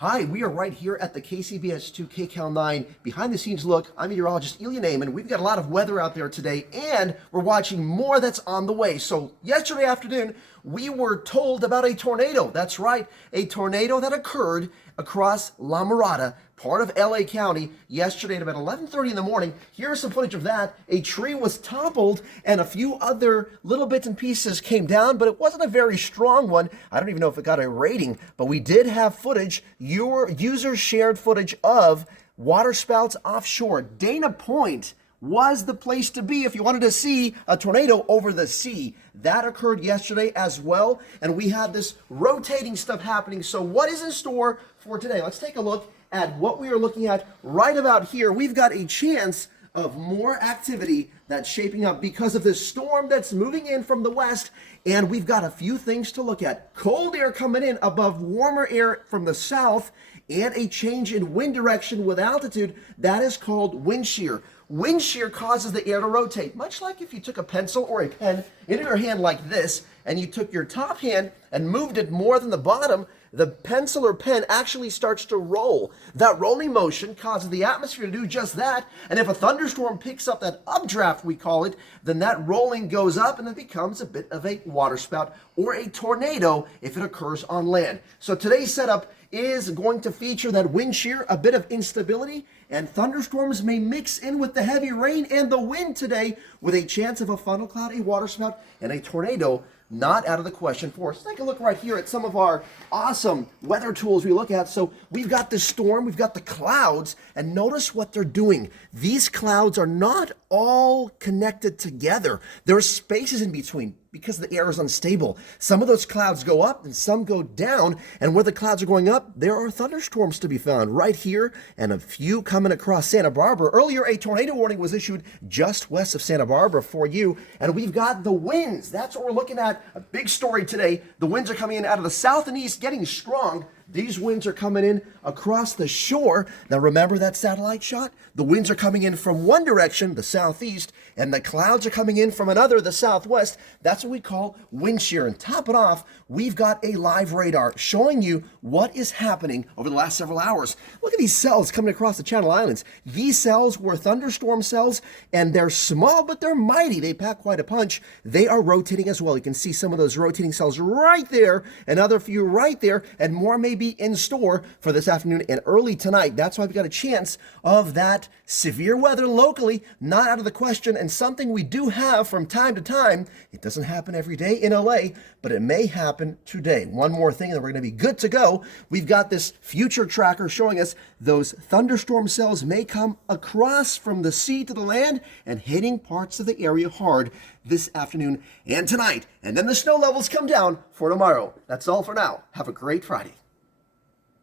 Hi, we are right here at the KCBS2 KCAL 9 behind the scenes look. I'm meteorologist Ilya, and we've got a lot of weather out there today, and we're watching more that's on the way. So yesterday afternoon, we were told about a tornado. That's right, a tornado that occurred across La Mirada, part of LA County, yesterday at about 11:30 in the morning. Here's some footage of that. A tree was toppled and a few other little bits and pieces came down, but it wasn't a very strong one. I don't even know if it got a rating, but we did have footage. Your user shared footage of waterspouts offshore. Dana Point was the place to be if you wanted to see a tornado over the sea. That occurred yesterday as well, and we had this rotating stuff happening. So what is in store for today? Let's take a look at what we are looking at right about here. We've got a chance of more activity that's shaping up because of this storm that's moving in from the west, and we've got a few things to look at. Cold air coming in above warmer air from the south, and a change in wind direction with altitude. That is called wind shear. Wind shear causes the air to rotate, much like if you took a pencil or a pen into your hand like this, and you took your top hand and moved it more than the bottom, the pencil or pen actually starts to roll. That rolling motion causes the atmosphere to do just that, and if a thunderstorm picks up that updraft, we call it, then that rolling goes up and it becomes a bit of a waterspout or a tornado if it occurs on land. So today's setup is going to feature that wind shear, a bit of instability, and thunderstorms may mix in with the heavy rain and the wind today with a chance of a funnel cloud, a waterspout, and a tornado not out of the question for us. Let's take a look right here at some of our awesome weather tools we look at. So we've got the storm, we've got the clouds, and notice what they're doing. These clouds are not all connected together. There are spaces in between because the air is unstable. Some of those clouds go up and some go down, and where the clouds are going up, there are thunderstorms to be found right here and a few coming across Santa Barbara. Earlier, a tornado warning was issued just west of Santa Barbara for you, and we've got the winds. That's what we're looking at. A big story today. The winds are coming in out of the south and east, getting strong. These winds are coming in across the shore. Now remember that satellite shot? The winds are coming in from one direction, the southeast, and the clouds are coming in from another, the southwest. That's what we call wind shear. And top it off, we've got a live radar showing you what is happening over the last several hours. Look at these cells coming across the Channel Islands. These cells were thunderstorm cells, and they're small, but they're mighty. They pack quite a punch. They are rotating as well. You can see some of those rotating cells right there, another few right there, and more may be in store for this afternoon and early tonight. That's why we've got a chance of that severe weather locally, not out of the question, and something we do have from time to time. It doesn't happen every day in LA, but it may happen today. One more thing, and then we're going to be good to go. We've got this future tracker showing us those thunderstorm cells may come across from the sea to the land and hitting parts of the area hard this afternoon and tonight. And then the snow levels come down for tomorrow. That's all for now. Have a great Friday.